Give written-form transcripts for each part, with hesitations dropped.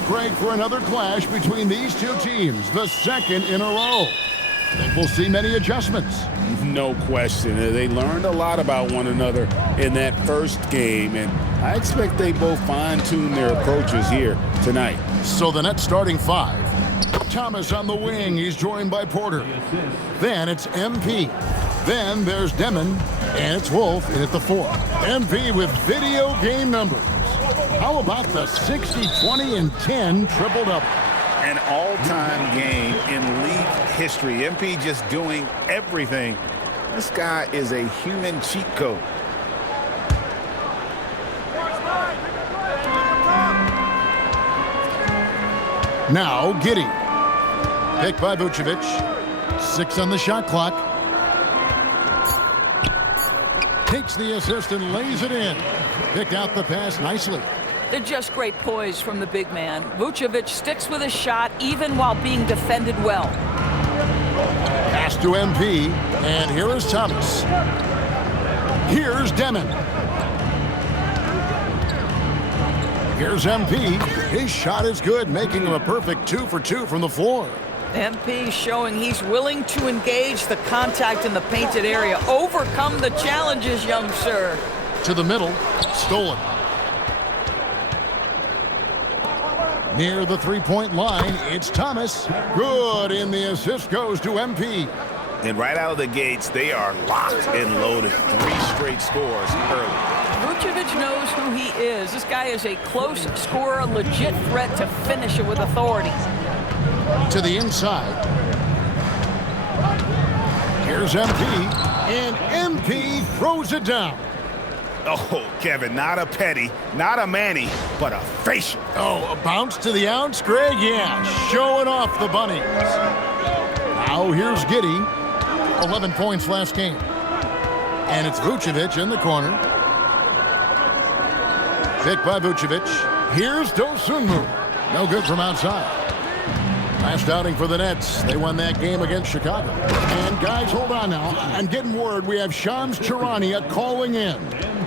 here, Greg, for another clash between these two teams, the second in a row. I think we'll see many adjustments. No question. They learned a lot about one another in that first game, and I expect they both fine-tune their approaches here tonight. So the Nets starting five. Thomas on the wing. He's joined by Porter. Then it's MP. Then there's Demon, and it's Wolf in at the 4. MP with video game numbers. How about the 60, 20, and 10 triple-double? An all-time game in league history. MP just doing everything. This guy is a human cheat code. Now Giddey. Picked by Vucevic. 6 on the shot clock. Takes the assist and lays it in. Picked out the pass nicely. They're just great poise from the big man. Vucevic sticks with his shot even while being defended well. Pass to MP, and here is Thomas. Here's Demon. Here's MP. His shot is good, making him a perfect 2 for 2 from the floor. MP showing he's willing to engage the contact in the painted area. Overcome the challenges, young sir. To the middle, stolen. Near the three-point line, it's Thomas. Good, and the assist goes to MP. And right out of the gates, they are locked and loaded. 3 straight scores early. Vucevic knows who he is. This guy is a close scorer, a legit threat to finish it with authority. To the inside. Here's MP, and MP throws it down. Oh, Kevin, not a petty, not a Manny, but a facial. Oh, a bounce to the ounce, Greg? Yeah, showing off the bunnies. Now here's Giddey. 11 points last game. And it's Vucevic in the corner. Picked by Vucevic. Here's Dosunmu. No good from outside. Last outing for the Nets. They won that game against Chicago. And guys, hold on now. I'm getting word we have Shams Charania calling in.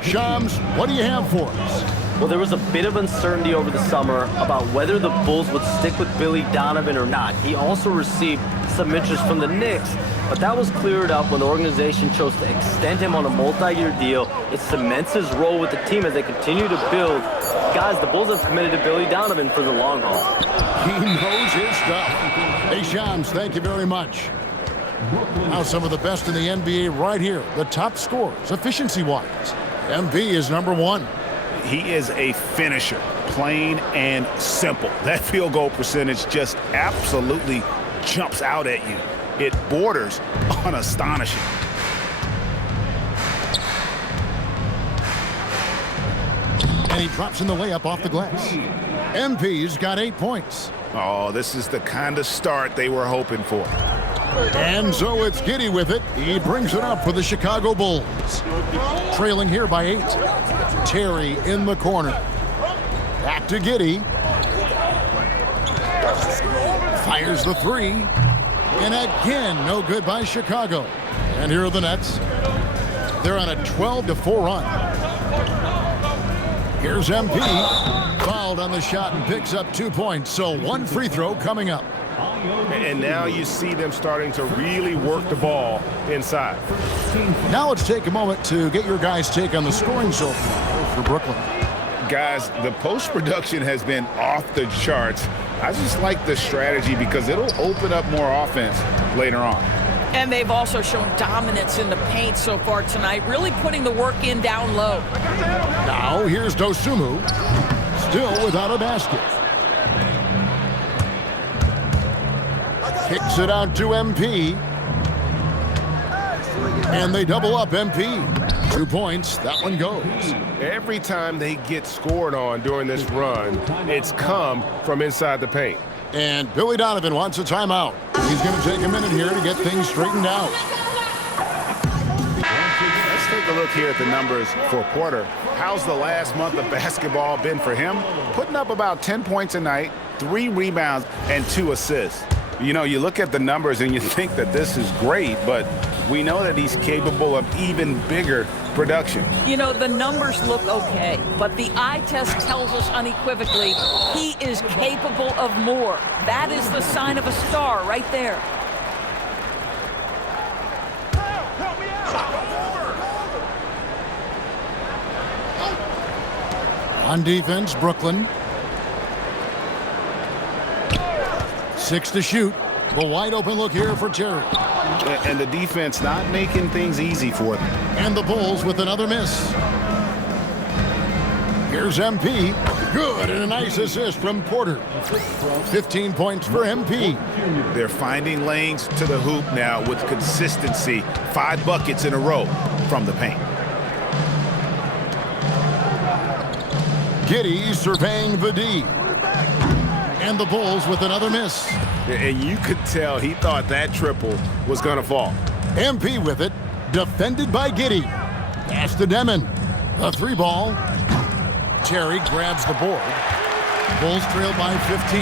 Shams, what do you have for us? Well, there was a bit of uncertainty over the summer about whether the Bulls would stick with Billy Donovan or not. He also received some interest from the Knicks, but that was cleared up when the organization chose to extend him on a multi-year deal. It cements his role with the team as they continue to build. Guys, the Bulls have committed to Billy Donovan for the long haul. He knows his stuff. Hey, Shams, thank you very much. Now some of the best in the NBA right here. The top scorers, efficiency-wise. MB is number 1. He is a finisher, plain and simple. That field goal percentage just absolutely jumps out at you. It borders on astonishing. And he drops in the layup off the glass. MP's got 8 points. Oh, this is the kind of start they were hoping for. And so it's Giddey with it. He brings it up for the Chicago Bulls. Trailing here by 8. Terry in the corner. Back to Giddey. Fires the 3. And again, no good by Chicago. And here are the Nets. They're on a 12-4 run. Here's MP. Fouled on the shot and picks up 2 points. So 1 free throw coming up. And now you see them starting to really work the ball inside. Now let's take a moment to get your guys' take on the scoring so far for Brooklyn. Guys, the post-production has been off the charts. I just like the strategy because it'll open up more offense later on. And they've also shown dominance in the paint so far tonight, really putting the work in down low. Now here's Dosunmu, still without a basket. Kicks it out to MP. And they double up MP. 2 points, that one goes. Every time they get scored on during this run, it's come from inside the paint. And Billy Donovan wants a timeout. He's going to take a minute here to get things straightened out. Let's take a look here at the numbers for Porter. How's the last month of basketball been for him? Putting up about 10 points a night, 3 rebounds, and 2 assists. You know, you look at the numbers and you think that this is great, but we know that he's capable of even bigger production. You know, the numbers look okay, but the eye test tells us unequivocally he is capable of more. That is the sign of a star right there. On defense, Brooklyn. 6 to shoot. The wide open look here for Jerry. And the defense not making things easy for them. And the Bulls with another miss. Here's MP. Good, and a nice assist from Porter. 15 points for MP. They're finding lanes to the hoop now with consistency. 5 buckets in a row from the paint. Giddey surveying the D. And the Bulls with another miss. And you could tell he thought that triple was going to fall. MP with it, defended by Giddey. Pass to Demon. A 3-ball. Terry grabs the board. Bulls trail by 15.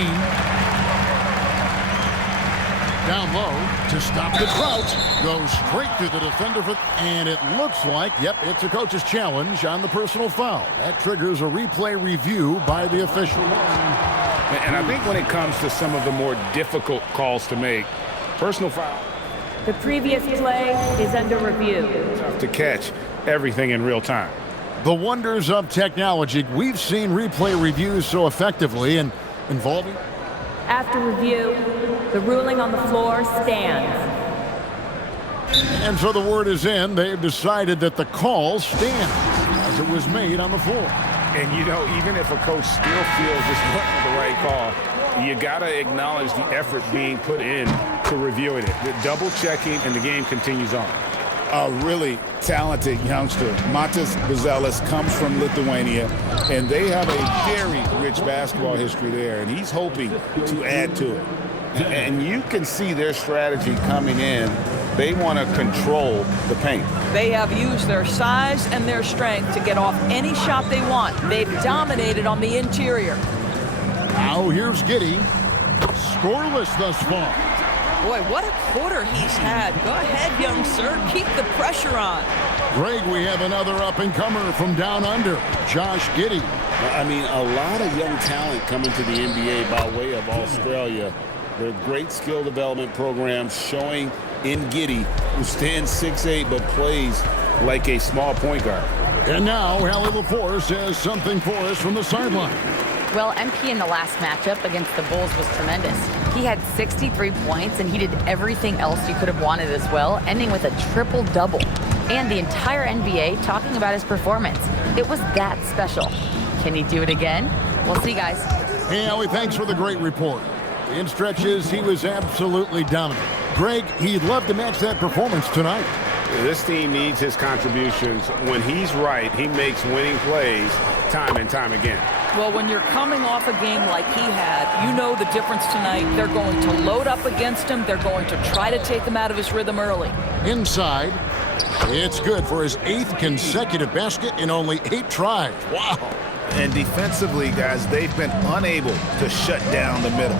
Down low to stop the Trout. Goes straight through the defender. And it looks like, yep, it's a coach's challenge on the personal foul. That triggers a replay review by the official. And I think when it comes to some of the more difficult calls to make, personal foul. The previous play is under review. Tough to catch everything in real time. The wonders of technology. We've seen replay reviews so effectively and involving. After review, the ruling on the floor stands. And so the word is in. They've decided that the call stands as it was made on the floor. And, you know, even if a coach still feels this wasn't the right call, you got to acknowledge the effort being put in to reviewing it. The double checking, and the game continues on. A really talented youngster. Matas Buzelis comes from Lithuania, and they have a very rich basketball history there, and he's hoping to add to it. And you can see their strategy coming in. They want to control the paint. They have used their size and their strength to get off any shot they want. They've dominated on the interior. Now here's Giddey. Scoreless thus far. Boy, what a quarter he's had. Go ahead, young sir. Keep the pressure on. Greg, we have another up-and-comer from down under, Josh Giddey. I mean, a lot of young talent coming to the NBA by way of Australia. They're great skill development programs showing in Giddey, who stands 6'8", but plays like a small point guard. And now, Hallie LaForce says something for us from the sideline. Well, MP in the last matchup against the Bulls was tremendous. He had 63 points, and he did everything else you could have wanted as well, ending with a triple-double. And the entire NBA talking about his performance. It was that special. Can he do it again? We'll see, guys. Hey, Hallie, thanks for the great report. In stretches, he was absolutely dominant. Greg, he'd love to match that performance tonight. This team needs his contributions. When he's right, he makes winning plays time and time again. Well, when you're coming off a game like he had, you know the difference tonight. They're going to load up against him. They're going to try to take him out of his rhythm early. Inside, it's good for his 8th consecutive basket in only 8 tries. Wow. And defensively, guys, they've been unable to shut down the middle.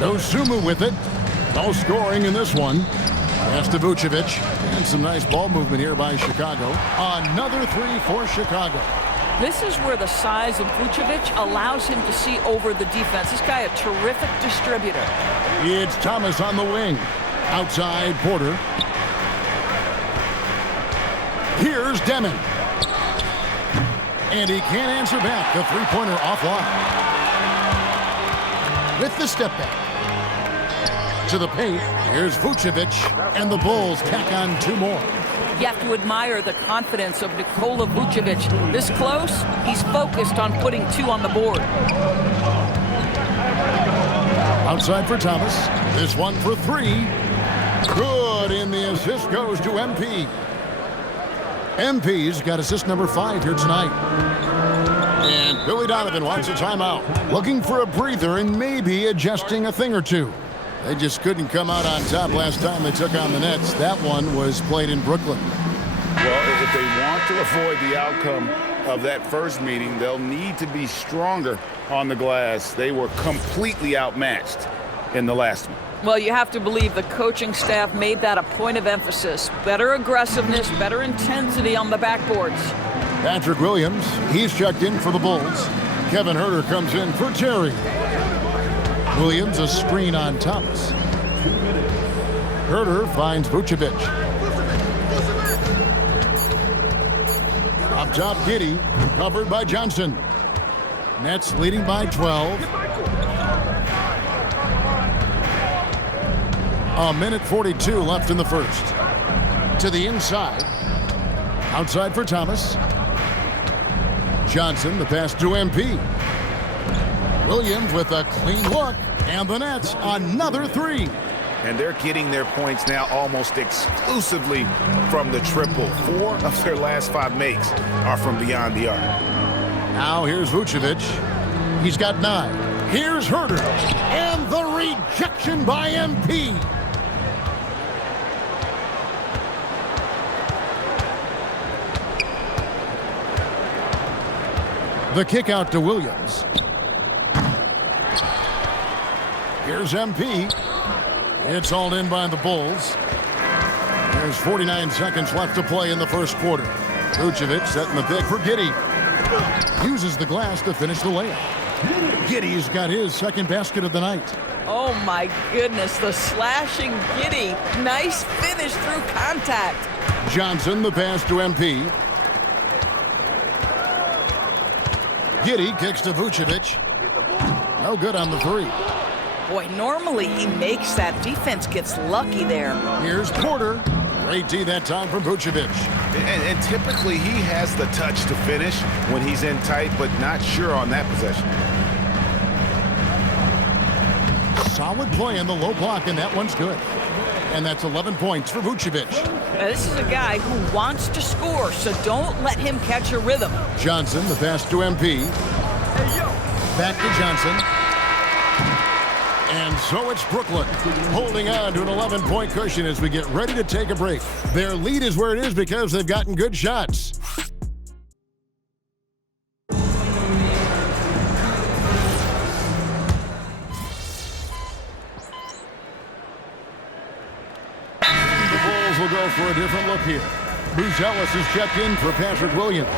Dosunmu with it. No scoring in this one. Pass to Vucevic. And some nice ball movement here by Chicago. Another 3 for Chicago. This is where the size of Vucevic allows him to see over the defense. This guy, a terrific distributor. It's Thomas on the wing. Outside, Porter. Here's Demon. And he can't answer back. The three-pointer offline. With the step back. To the paint. Here's Vucevic. And the Bulls tack on 2 more. You have to admire the confidence of Nikola Vucevic. This close, he's focused on putting 2 on the board. Outside for Thomas. This one for 3. Good, and the assist goes to MP. MP's got assist number 5 here tonight. And Billy Donovan wants a timeout. Looking for a breather and maybe adjusting a thing or two. They just couldn't come out on top last time they took on the Nets. That one was played in Brooklyn. Well, if they want to avoid the outcome of that first meeting, they'll need to be stronger on the glass. They were completely outmatched. in the last one. Well, you have to believe the coaching staff made that a point of emphasis. Better aggressiveness, better intensity on the backboards. Patrick Williams, he's checked in for the Bulls. Kevin Huerter comes in for Terry. Williams, a screen on Thomas. Huerter finds Vucevic. Up top, Giddey, covered by Johnson. Nets leading by 12. A minute 42 left in the first. To the inside. Outside for Thomas. Johnson, the pass to MP. Williams with a clean look. And the Nets, another three. And they're getting their points now almost exclusively from the triple. 4 of their last 5 makes are from beyond the arc. Now here's Vucevic. He's got 9. Here's Huerter. And the rejection by MP. The kick out to Williams. Here's MP. It's hauled in by the Bulls. There's 49 seconds left to play in the first quarter. Vucevic setting the pick for Giddey. Uses the glass to finish the layup. Giddey's got his second basket of the night. Oh my goodness, the slashing Giddey. Nice finish through contact. Johnson, the pass to MP. Giddey kicks to Vucevic. No good on the three. Boy, normally he makes that. Defense gets lucky there. Here's Porter. Great D that time from Vucevic. And typically he has the touch to finish when he's in tight, but not sure on that possession. Solid play in the low block, and that one's good. And that's 11 points for Vucevic. Now, this is a guy who wants to score, so don't let him catch a rhythm. Johnson, the pass to MP. Back to Johnson. And so it's Brooklyn holding on to an 11-point cushion as we get ready to take a break. Their lead is where it is because they've gotten good shots. Will go for a different look here. Buzelis is checked in for Patrick Williams.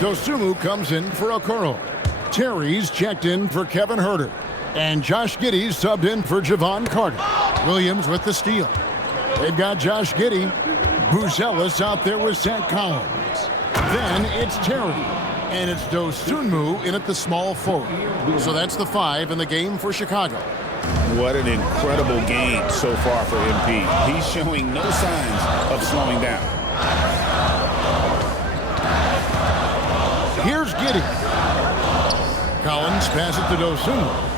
Dosunmu comes in for Okoro. Terry's checked in for Kevin Huerter. And Josh Giddey's subbed in for Javon Carter. Williams with the steal. They've got Josh Giddey. Buzelis out there with Zach Collins. Then it's Terry. And it's Dosunmu in at the small forward. So that's the 5 in the game for Chicago. What an incredible game so far for MP. He's showing no signs of slowing down. Here's Giddey. Collins passes to Dosunmu.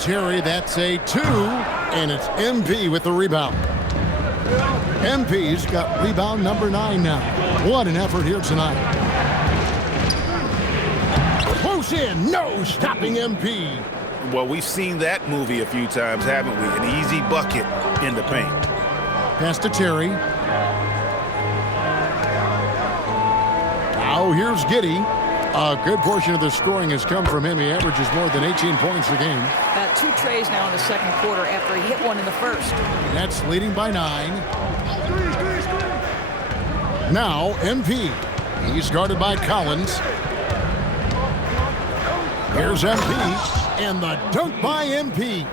Terry, that's a 2, and it's MP with the rebound. MP's got rebound number 9 now. What an effort here tonight. Close in, no stopping MP. Well, we've seen that movie a few times, haven't we? An easy bucket in the paint. Pass to Terry. Now here's Giddey. A good portion of the scoring has come from him. He averages more than 18 points a game. Got 2 trays now in the second quarter after he hit one in the first. Nets leading by 9. Now MP. He's guarded by Collins. Here's MP. And the dunk by MP.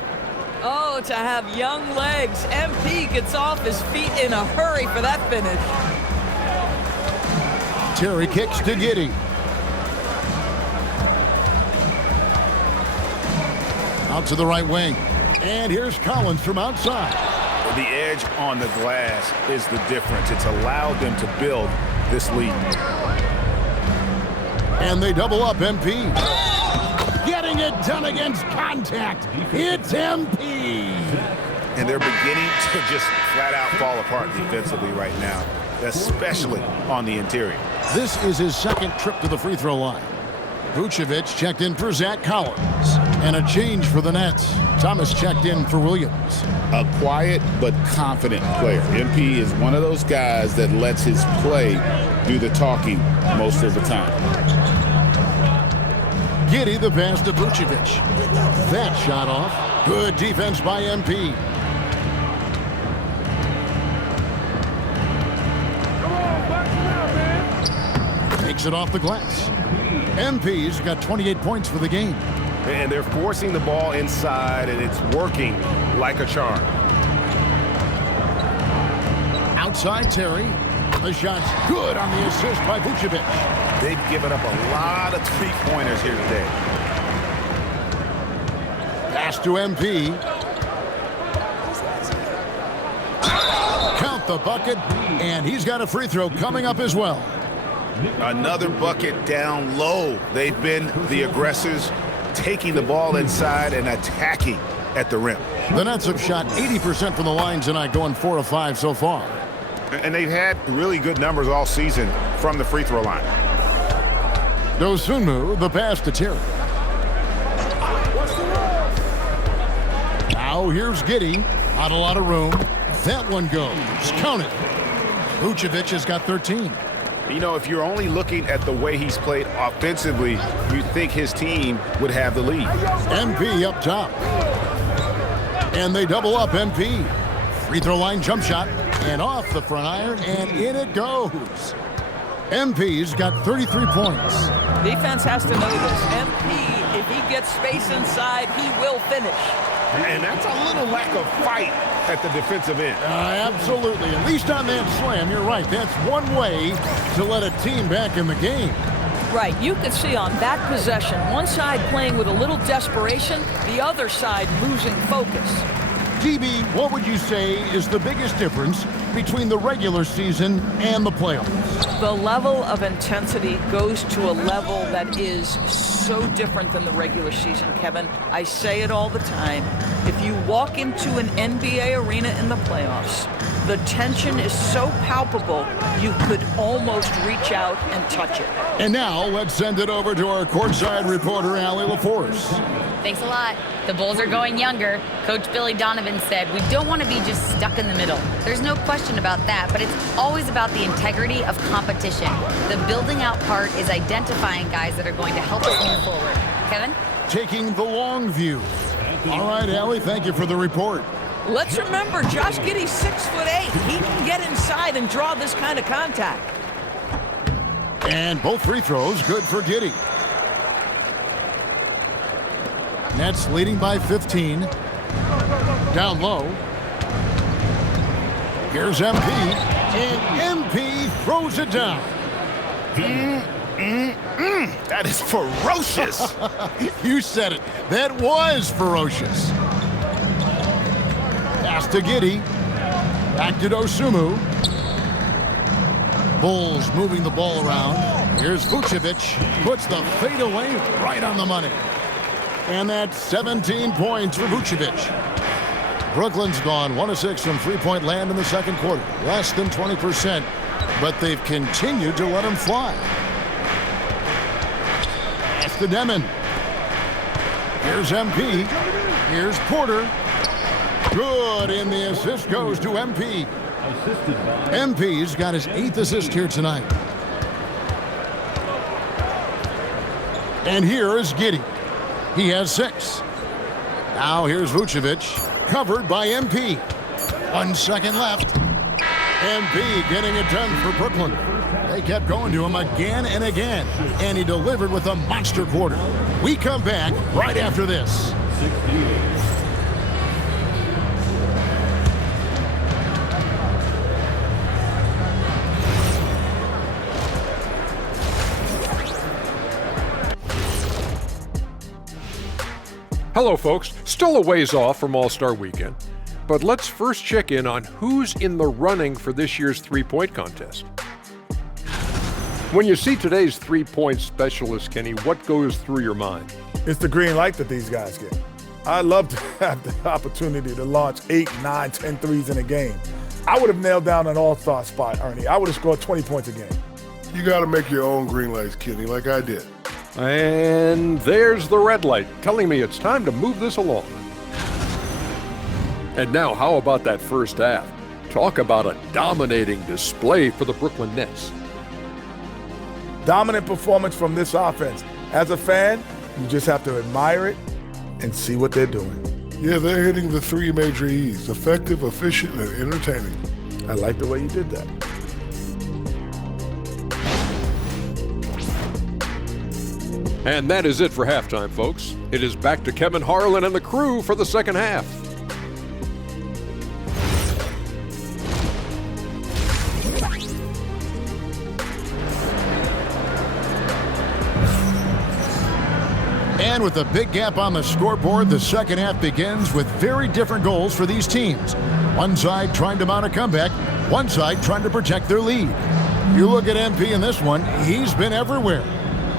Oh, to have young legs. MP gets off his feet in a hurry for that finish. Terry kicks to Giddey. Out to the right wing. And here's Collins from outside. The edge on the glass is the difference. It's allowed them to build this lead. And they double up MP. Getting it done against contact. It's MP. And they're beginning to just flat out fall apart defensively right now, especially on the interior. This is his second trip to the free throw line. Vucevic checked in for Zach Collins. And a change for the Nets. Thomas checked in for Williams. A quiet but confident player. MP is one of those guys that lets his play do the talking most of the time. Giddey the pass to Vucevic. That shot off. Good defense by MP. Takes it off the glass. MP's got 28 points for the game. And they're forcing the ball inside, and it's working like a charm. Outside Terry. The shot's good on the assist by Vucevic. They've given up a lot of three-pointers here today. Pass to MP. Count the bucket, and he's got a free throw coming up as well. Another bucket down low. They've been the aggressors, taking the ball inside and attacking at the rim. The Nets have shot 80% from the line tonight, going 4 of 5 so far. And they've had really good numbers all season from the free throw line. Dosunmu, the pass to Terry. Now here's Giddey. Not a lot of room. That one goes. Count it. Vucevic has got 13. You know, if you're only looking at the way he's played offensively, you'd think his team would have the lead. MP up top. And they double up MP. Free throw line jump shot. And off the front iron, and in it goes. MP's got 33 points. Defense has to know this. MP, if he gets space inside, he will finish. And that's a little lack of fight at the defensive end. Absolutely. At least on that slam, you're right. That's one way to let a team back in the game. Right, you can see on that possession, one side playing with a little desperation, the other side losing focus. DB, what would you say is the biggest difference between the regular season and the playoffs? The level of intensity goes to a level that is so different than the regular season, Kevin. I say it all the time. If you walk into an NBA arena in the playoffs, the tension is so palpable, you could almost reach out and touch it. And now, let's send it over to our courtside reporter, Allie LaForce. Thanks a lot. The Bulls are going younger. Coach Billy Donovan said, we don't want to be just stuck in the middle. There's no question about that, but it's always about the integrity of competition. The building out part is identifying guys that are going to help us move forward. Kevin? Taking the long view. All right, Allie, thank you for the report. Let's remember, Josh Giddey's 6'8". He can get inside and draw this kind of contact. And both free throws good for Giddey. Nets leading by 15. Down low. Here's MP. And MP throws it down. That is ferocious. You said it. That was ferocious. Pass to Giddey. Back to Dosunmu. Bulls moving the ball around. Here's Vucevic. Puts the fadeaway right on the money. And that's 17 points for Vucevic. Brooklyn's gone 1 of 6 from three-point land in the second quarter. Less than 20%, but they've continued to let him fly. That's to Demon. Here's MP. Here's Porter. Good, and the assist goes to MP. MP's got his 8th assist here tonight. And here is Giddey. He has 6. Now here's Vucevic, covered by MP. 1 second left. MP getting it done for Brooklyn. They kept going to him again and again, and he delivered with a monster quarter. We come back right after this. Hello, folks. Still a ways off from All-Star Weekend, but let's first check in on who's in the running for this year's three-point contest. When you see today's three-point specialist, Kenny, what goes through your mind? It's the green light that these guys get. I'd love to have the opportunity to launch 8, 9, 10 threes in a game. I would have nailed down an all-star spot, Ernie. I would have scored 20 points a game. You got to make your own green lights, Kenny, like I did. And there's the red light telling me it's time to move this along. And now, how about that first half? Talk about a dominating display for the Brooklyn Nets. Dominant performance from this offense. As a fan, You just have to admire it and see what they're doing. Yeah, they're hitting the 3 major E's: effective, efficient, and entertaining. I like the way you did that. And that is it for halftime, folks. It is back to Kevin Harlan and the crew for the second half. And with a big gap on the scoreboard, the second half begins with very different goals for these teams. One side trying to mount a comeback, one side trying to protect their lead. You look at MP in this one, he's been everywhere.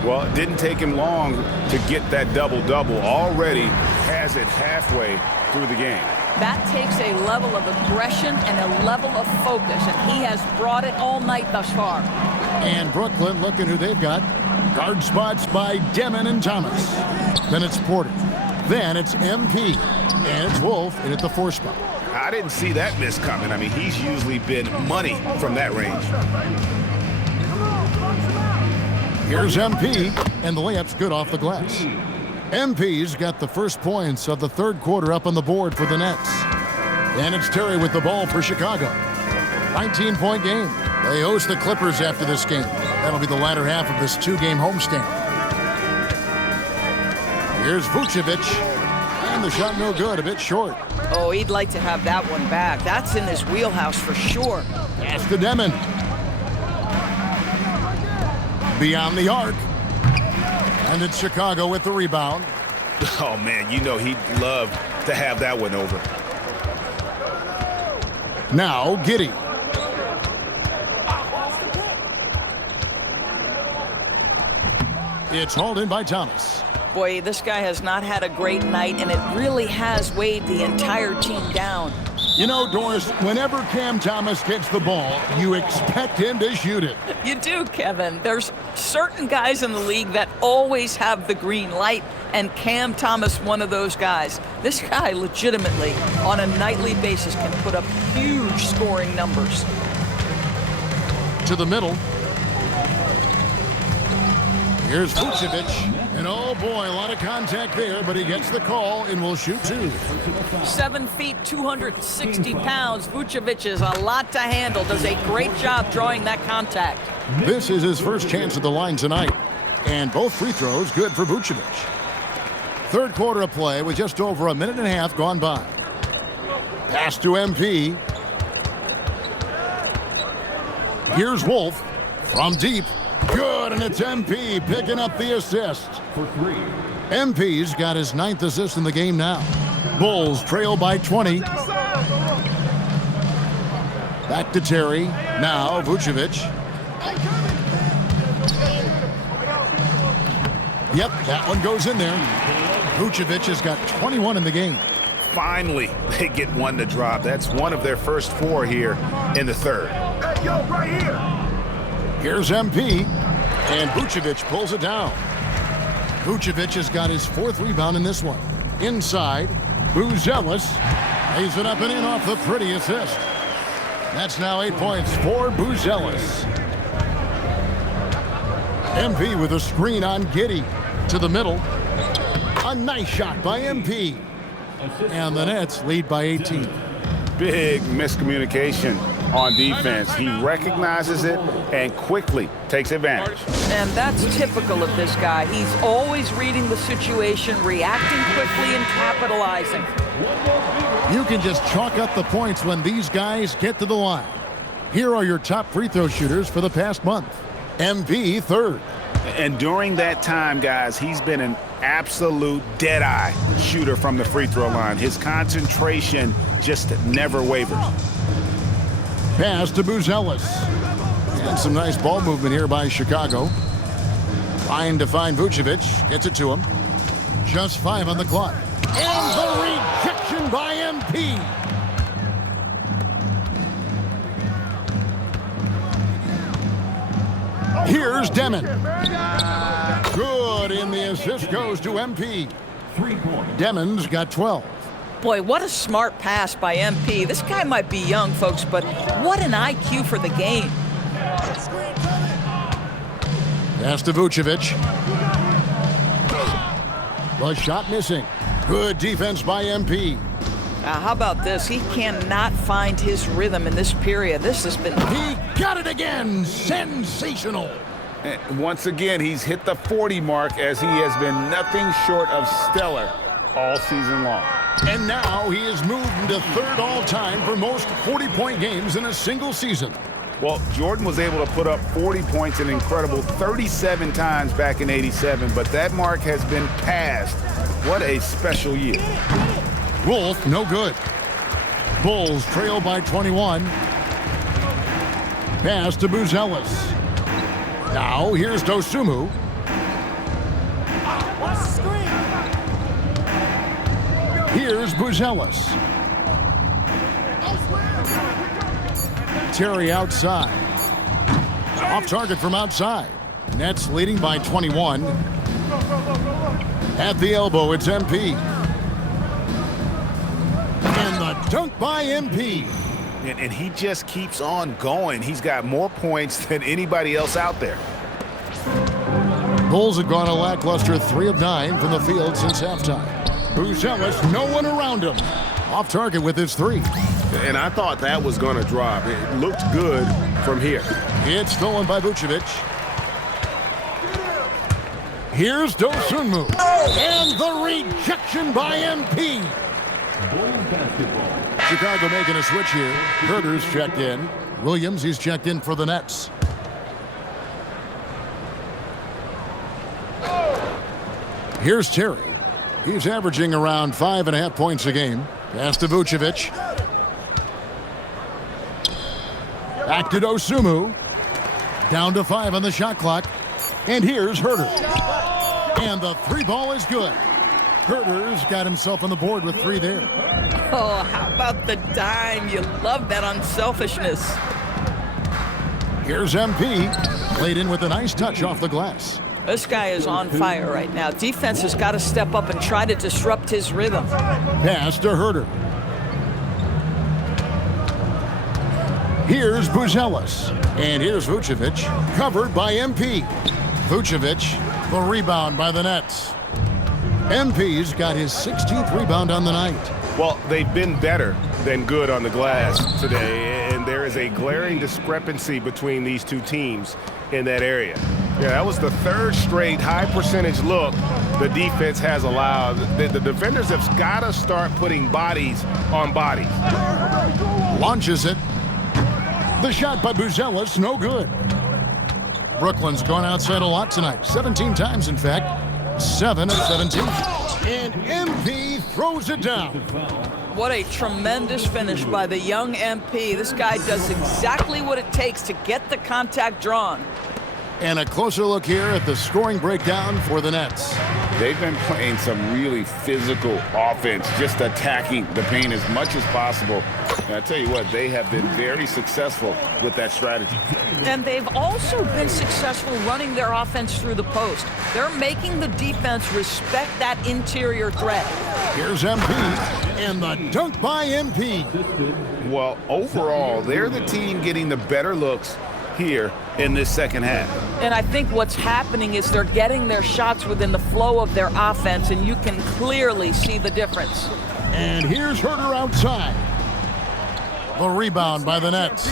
Well, it didn't take him long to get that double-double. Already has it halfway through the game. That takes a level of aggression and a level of focus, and he has brought it all night thus far. And Brooklyn, looking who they've got. Guard spots by Demon and Thomas. Then it's Porter. Then it's MP. And it's Wolf in at the 4 spot. I didn't see that miss coming. I mean, he's usually been money from that range. Here's MP, and the layup's good off the glass. MP's got the first points of the third quarter up on the board for the Nets. And it's Terry with the ball for Chicago. 19-point game. They host the Clippers after this game. That'll be the latter half of this 2-game homestand. Here's Vucevic, and the shot no good, a bit short. Oh, he'd like to have that one back. That's in his wheelhouse for sure. Pass to Demon. Beyond the arc. And it's Chicago with the rebound. Oh, man, you know he'd love to have that one over. Now, Giddey. It's hauled in by Thomas. Boy, this guy has not had a great night, and it really has weighed the entire team down. You know, Doris, whenever Cam Thomas gets the ball, you expect him to shoot it. You do, Kevin. There's certain guys in the league that always have the green light, and Cam Thomas, one of those guys. This guy legitimately, on a nightly basis, can put up huge scoring numbers. To the middle. Here's Vucevic, and oh boy, a lot of contact there, but he gets the call and will shoot 2. 7 feet, 260 pounds. Vucevic is a lot to handle. Does a great job drawing that contact. This is his first chance at the line tonight, and both free throws good for Vucevic. Third quarter of play with just over a minute and a half gone by. Pass to MP. Here's Wolf from deep. Good, and it's MP picking up the assist. For 3. MP's got his 9th assist in the game now. Bulls trail by 20. Back to Terry. Now Vucevic. Yep, that one goes in there. Vucevic has got 21 in the game. Finally, they get one to drop. That's one of their first 4 here in the third. Hey, yo, right here. Here's MP, and Vucevic pulls it down. Vucevic has got his 4th rebound in this one. Inside, Buzelis lays it up and in off the pretty assist. That's now 8 points for Buzelis. MP with a screen on Giddey. To the middle. A nice shot by MP. And the Nets lead by 18. Big miscommunication on defense. He recognizes it and quickly takes advantage. And that's typical of this guy. He's always reading the situation, reacting quickly, and capitalizing. You can just chalk up the points when these guys get to the line. Here are your top free throw shooters for the past month. MP 3rd. And during that time, guys, he's been an absolute dead-eye shooter from the free throw line. His concentration just never wavers. Pass to Buzelis. And some nice ball movement here by Chicago. Trying to find Vucevic. Gets it to him. Just 5 on the clock. And the rejection by MP. Here's Demon. Good, and the assist goes to MP. 3 points. Demon's got 12. Boy, what a smart pass by MP. This guy might be young, folks, but what an IQ for the game. Pass to Vucevic. The shot missing. Good defense by MP. How about this? He cannot find his rhythm in this period. This has been... He got it again. Sensational. And once again, he's hit the 40 mark as he has been nothing short of stellar all season long. And now he has moved into third all-time for most 40-point games in a single season. Well, Jordan was able to put up 40 points an incredible 37 times back in '87, but that mark has been passed. What a special year. Wolf, no good. Bulls trail by 21. Pass to Buzelis. Now here's Dosunmu. Here's Buzelis. Terry outside. Off target from outside. Nets leading by 21. At the elbow, it's MP. And the dunk by MP. And he just keeps on going. He's got more points than anybody else out there. Bulls have gone a lackluster 3 of 9 from the field since halftime. Buzelis, no one around him. Off target with his 3. And I thought that was going to drop. It looked good from here. It's stolen by Vucevic. Here's Dosunmu. And the rejection by MP. Chicago making a switch here. Herter's checked in. Williams, he's checked in for the Nets. Here's Terry. He's averaging around 5.5 points a game. Pass to Vucevic. Back to Dosunmu. Down to 5 on the shot clock. And here's Herter. And the 3 ball is good. Herter's got himself on the board with 3 there. Oh, how about the dime? You love that unselfishness. Here's MP. Played in with a nice touch off the glass. This guy is on fire right now. Defense has got to step up and try to disrupt his rhythm. Pass to Herter. Here's Buzelis. And here's Vucevic. Covered by MP. Vucevic, the rebound by the Nets. MP's got his 16th rebound on the night. Well, they've been better than good on the glass today, and there is a glaring discrepancy between these two teams in that area. Yeah, that was the 3rd straight high percentage look the defense has allowed. The defenders have got to start putting bodies on bodies. Launches it. The shot by Buzelis, no good. Brooklyn's gone outside a lot tonight. 17 times, in fact. 7 of 17. And MP throws it down. What a tremendous finish by the young MP. This guy does exactly what it takes to get the contact drawn. And a closer look here at the scoring breakdown for the Nets. They've been playing some really physical offense, just attacking the paint as much as possible. And I tell you what, they have been very successful with that strategy. And they've also been successful running their offense through the post. They're making the defense respect that interior threat. Here's MP, and the dunk by MP. Well, overall, they're the team getting the better looks here in this second half. And I think what's happening is they're getting their shots within the flow of their offense, and you can clearly see the difference. And here's Herter outside. The rebound by the Nets.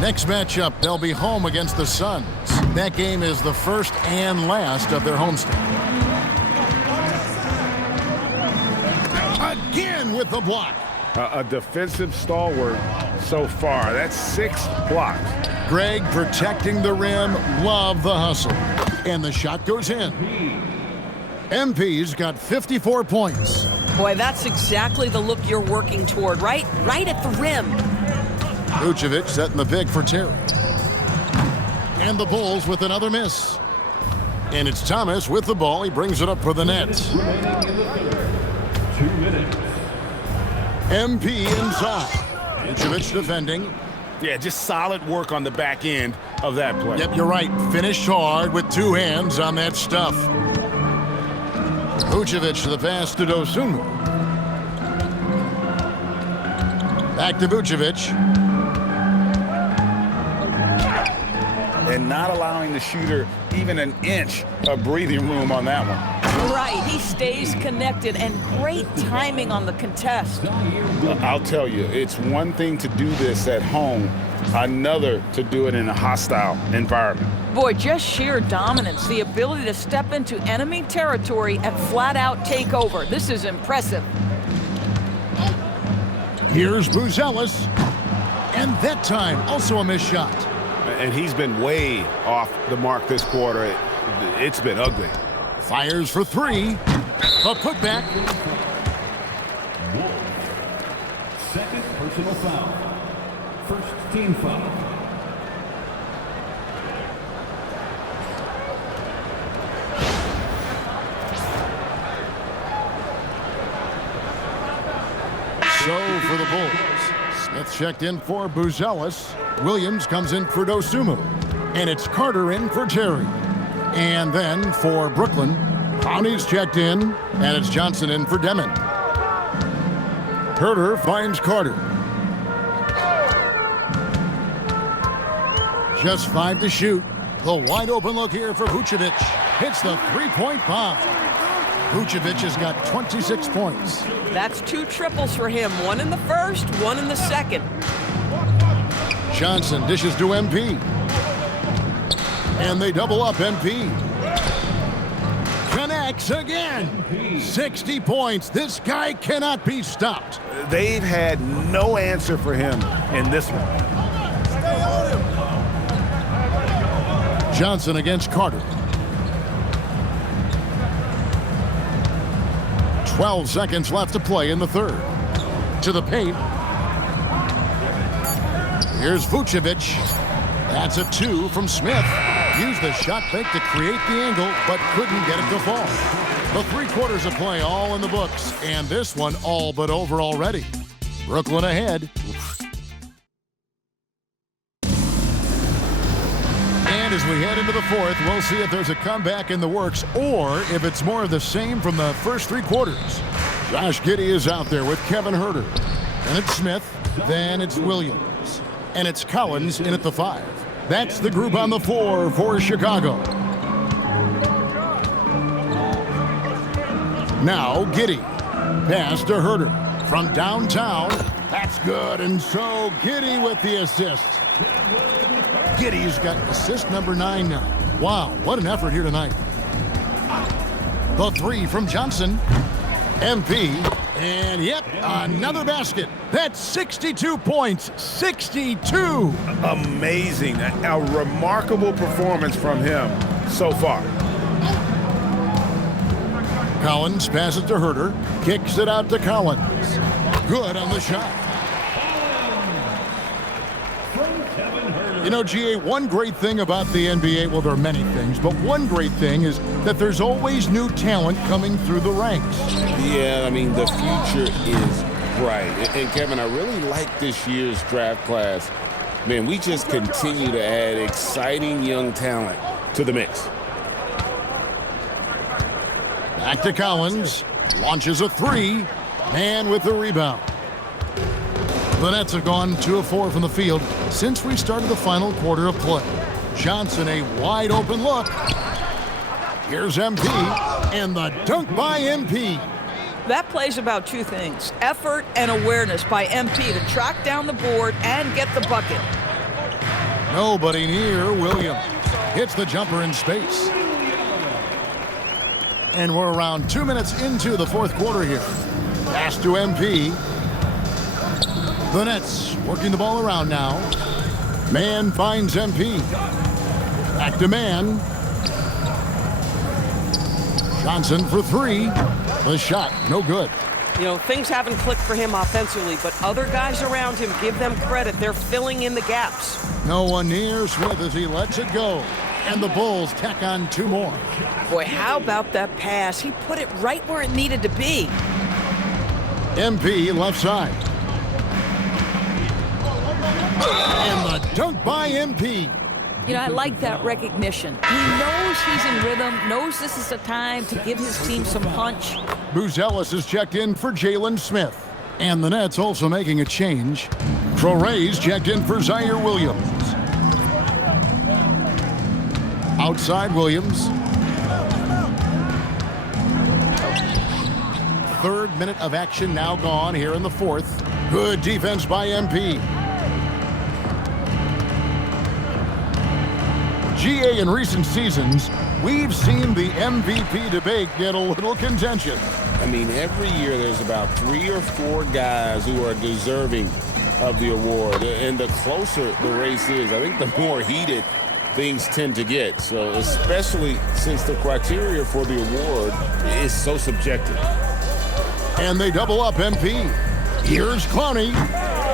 Next matchup, they'll be home against the Suns. That game is the first and last of their homestand. Again with the block. A defensive stalwart so far. That's 6 blocks. Greg protecting the rim. Love the hustle. And the shot goes in. MP's got 54 points. Boy, that's exactly the look you're working toward, right at the rim. Vucevic setting the pick for Terry. And the Bulls with another miss. And it's Thomas with the ball. He brings it up for the Nets. 2 minutes. MP inside. Vucevic defending. Yeah, just solid work on the back end of that play. Yep, you're right. Finished hard with 2 hands on that stuff. Vucevic to the pass to Dosunmu. Back to Vucevic. And not allowing the shooter even an inch of breathing room on that one. Right, he stays connected, and great timing on the contest. I'll tell you, it's one thing to do this at home, another to do it in a hostile environment. Boy, just sheer dominance, the ability to step into enemy territory and flat out take over. This is impressive. Here's Buzelis. And that time, also a missed shot. And he's been way off the mark this quarter. It's been ugly. Fires for three. A putback. Second personal foul. First team foul. So for the Bulls, Smith checked in for Buzelis. Williams comes in for Dosunmu. And it's Carter in for Terry. And then for Brooklyn, Powney's checked in, and it's Johnson in for Demon. Herter finds Carter. Just 5 to shoot. The wide open look here for Vucevic. Hits the three-point bomb. Vucevic has got 26 points. That's 2 triples for him. 1 in the first, 1 in the second. Johnson dishes to MP. And they double up MP. Connects again. 60 points. This guy cannot be stopped. They've had no answer for him in this one. Johnson against Carter. 12 seconds left to play in the third. To the paint. Here's Vucevic. That's a 2 from Smith. Used the shot fake to create the angle, but couldn't get it to fall. The 3 quarters of play all in the books, and this one all but over already. Brooklyn ahead. And as we head into the fourth, we'll see if there's a comeback in the works or if it's more of the same from the first 3 quarters. Josh Giddey is out there with Kevin Herter. And it's Smith. Then it's Williams. And it's Collins in at the 5. That's the group on the floor for Chicago. Now Giddey. Pass to Herter. From downtown. That's good. And so Giddey with the assist. Giddey's got assist number 9 now. Wow, what an effort here tonight. The 3 from Johnson. MP. And yep, another basket. That's 62 points. 62. Amazing. A remarkable performance from him so far. Collins passes to Herter. Kicks it out to Collins. Good on the shot. You know, GA, one great thing about the NBA, well, there are many things, but one great thing is that there's always new talent coming through the ranks. Yeah, I mean, the future is bright. And Kevin, I really like this year's draft class. Man, we just continue to add exciting young talent to the mix. Back to Collins. Launches a 3. Man with the rebound. The Nets have gone 2 of 4 from the field since we started the final quarter of play. Johnson, a wide open look. Here's MP, and the dunk by MP. That play's about 2 things, effort and awareness by MP to track down the board and get the bucket. Nobody near Williams. Hits the jumper in space. And we're around 2 minutes into the fourth quarter here. Pass to MP. The Nets working the ball around now. Man finds MP. Back to Man. Johnson for 3. The shot, no good. You know, things haven't clicked for him offensively, but other guys around him, give them credit. They're filling in the gaps. No one near Smith as he lets it go. And the Bulls tack on 2 more. Boy, how about that pass? He put it right where it needed to be. MP left side. And the dunk by MP. You know, I like that recognition. He knows he's in rhythm, knows this is the time to give his team some punch. Buzelis is checked in for Jalen Smith. And the Nets also making a change. ProPLAY's checked in for Zaire Williams. Outside Williams. minute of action now gone here in the fourth. Good defense by MP. GA, in recent seasons, we've seen the MVP debate get a little contentious. I mean, every year there's about 3 or 4 guys who are deserving of the award. And the closer the race is, I think the more heated things tend to get. So especially since the criteria for the award is so subjective. And they double up MP. Here's Clowney.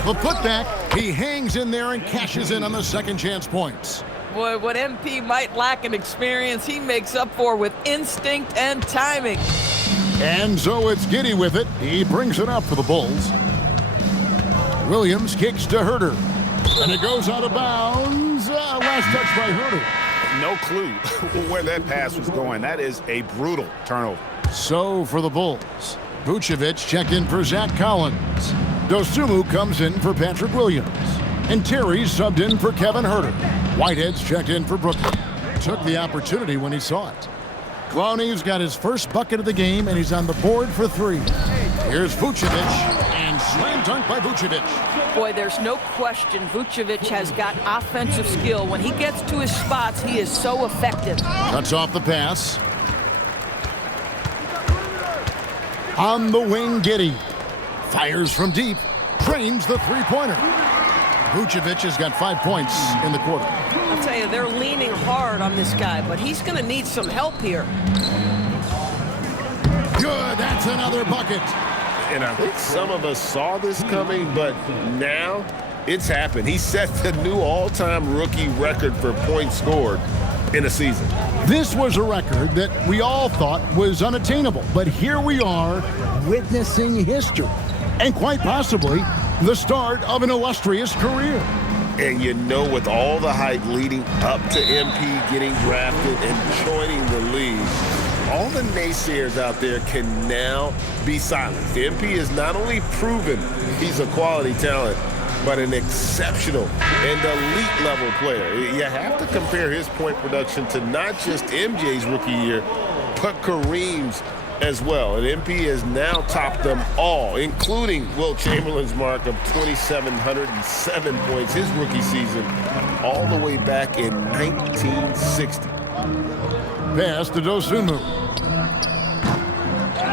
The putback. He hangs in there and cashes in on the second chance points. Boy, what MP might lack in experience, he makes up for with instinct and timing. And so it's Giddey with it. He brings it up for the Bulls. Williams kicks to Herter. And it goes out of bounds. Last touch by Herter. No clue where that pass was going. That is a brutal turnover. So for the Bulls, Vucevic checked in for Zach Collins. Dosunmu comes in for Patrick Williams. And Terry subbed in for Kevin Herter. Whitehead's checked in for Brooklyn. Took the opportunity when he saw it. Clowney's got his first bucket of the game, and he's on the board for 3. Here's Vucevic, and slam dunk by Vucevic. Boy, there's no question Vucevic has got offensive skill. When he gets to his spots, he is so effective. Cuts off the pass. On the wing, Giddey. Fires from deep. Drains the three-pointer. Vucevic has got 5 points in the quarter. I'll tell you, they're leaning hard on this guy, but he's going to need some help here. Good, that's another bucket. And I think some of us saw this coming, but now it's happened. He set the new all-time rookie record for points scored in a season. This was a record that we all thought was unattainable, but here we are witnessing history, and quite possibly the start of an illustrious career. And you know, with all the hype leading up to MP getting drafted and joining the league, all the naysayers out there can now be silenced. MP has not only proven he's a quality talent, but an exceptional and elite level player. You have to compare his point production to not just MJ's rookie year, but Kareem's as well. And MP has now topped them all, including Wilt Chamberlain's mark of 2,707 points his rookie season, all the way back in 1960. Pass to Dosunmu.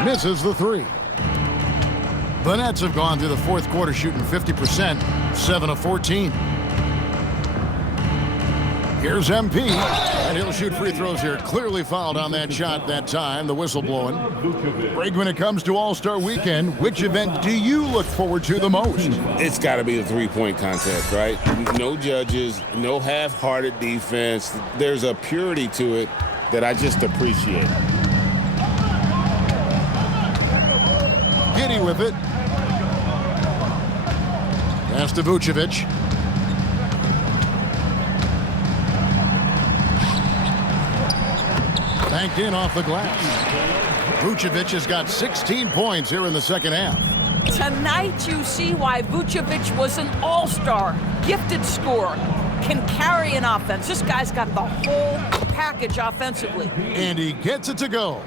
Misses the 3. The Nets have gone through the fourth quarter shooting 50%, 7 of 14. Here's MP, and he'll shoot free throws here. Clearly fouled on that shot that time, the whistle blowing. Greg, when it comes to All-Star Weekend, which event do you look forward to the most? It's got to be the three-point contest, right? No judges, no half-hearted defense. There's a purity to it that I just appreciate. Giddey with it. Pass to Vucevic. Banked in off the glass. Vucevic has got 16 points here in the second half. Tonight you see why Vucevic was an all-star, gifted scorer, can carry an offense. This guy's got the whole package offensively. And he gets it to go.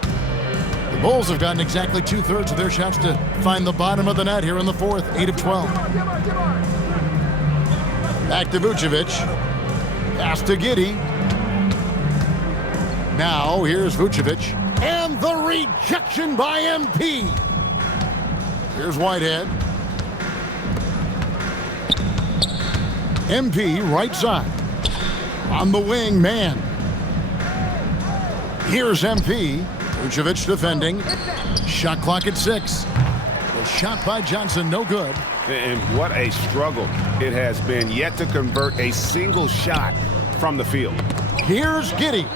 The Bulls have gotten exactly 2/3 of their shots to find the bottom of the net here in the fourth, 8 of 12. Back to Vucevic. Pass to Giddey. Now here's Vucevic. And the rejection by MP. Here's Whitehead. MP right side. On the wing, man. Here's MP. Vucevic defending. Shot clock at 6. The shot by Johnson, no good. And what a struggle it has been yet to convert a single shot from the field. Here's Giddey.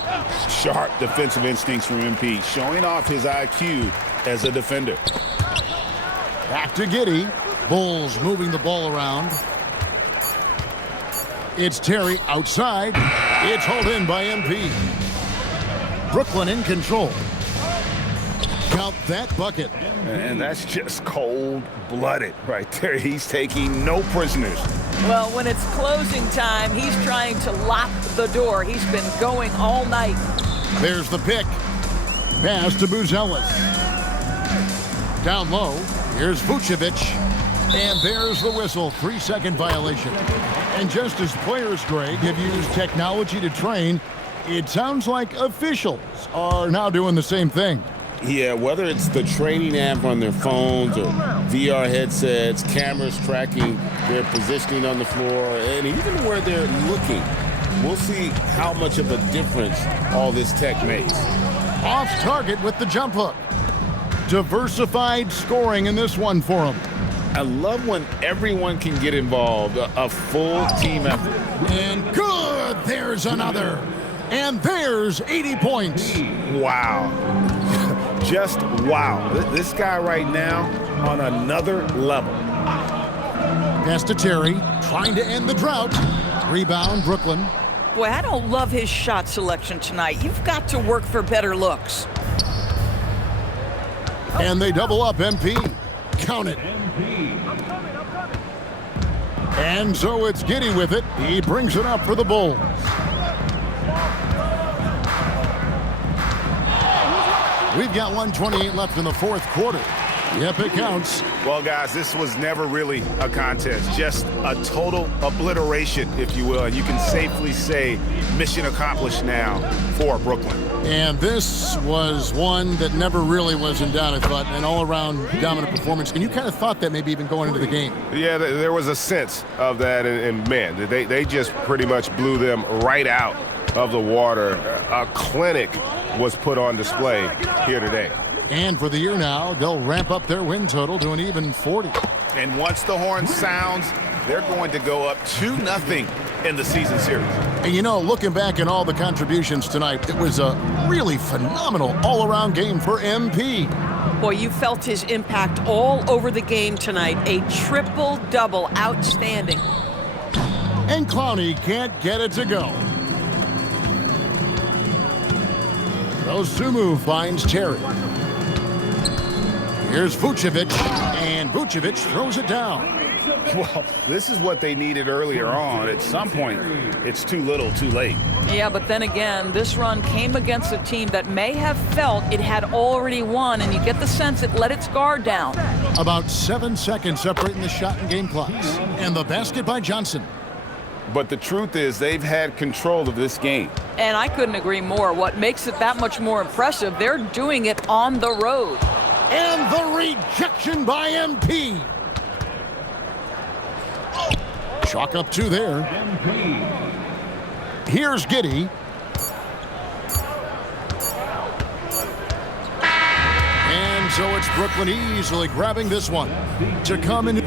Sharp defensive instincts from MP, showing off his IQ as a defender. Back to Giddey. Bulls moving the ball around. It's Terry outside. It's hauled in by MP. Brooklyn in control. Count that bucket. And that's just cold-blooded right there. He's taking no prisoners. Well, when it's closing time, he's trying to lock the door. He's been going all night. There's the pick. Pass to Buzelis. down low. Here's Vucevic. And there's the whistle, 3-second violation. And just as players, Greg, have used technology to train, it sounds like officials are now doing the same thing. Yeah, whether it's the training app on their phones or VR headsets, cameras tracking their positioning on the floor, and even where they're looking, we'll see how much of a difference all this tech makes. Off target with the jump hook. Diversified scoring in this one for him. I love when everyone can get involved, a full team effort. And good, there's another. And there's 80 points. Wow. Just wow. This guy right now on another level. Pass to Terry, trying to end the drought. Rebound, Brooklyn. Boy, I don't love his shot selection tonight. You've got to work for better looks. And they double up MP. Count it. And so it's Giddey with it. He brings it up for the Bulls. We've got 1:28 left in the fourth quarter. Yep, it counts. Well, guys, this was never really a contest, just a total obliteration, if you will. And you can safely say mission accomplished now for Brooklyn. And this was one that never really was in doubt, I thought, an all-around dominant performance. And you kind of thought that maybe even going into the game. Yeah, there was a sense of that, and man, they just pretty much blew them right out of the water. A clinic was put on display here today. And for the year now, they'll ramp up their win total to an even 40. And once the horn sounds, they're going to go up 2-0 in the season series. And you know, looking back at all the contributions tonight, it was a really phenomenal all-around game for MP. Boy, you felt his impact all over the game tonight. A triple-double, outstanding. And Clowney can't get it to go. Osumu finds Terry. Here's Vucevic, and Vucevic throws it down. Well, this is what they needed earlier on. At some point, it's too little, too late. Yeah, but then again, this run came against a team that may have felt it had already won, and you get the sense it let its guard down. About 7 seconds separating the shot and game clocks. And the basket by Johnson. But the truth is they've had control of this game. And I couldn't agree more. What makes it that much more impressive, they're doing it on the road. And the rejection by MP. Chalk up 2 there. Here's Giddey. And so it's Brooklyn easily grabbing this one to come in.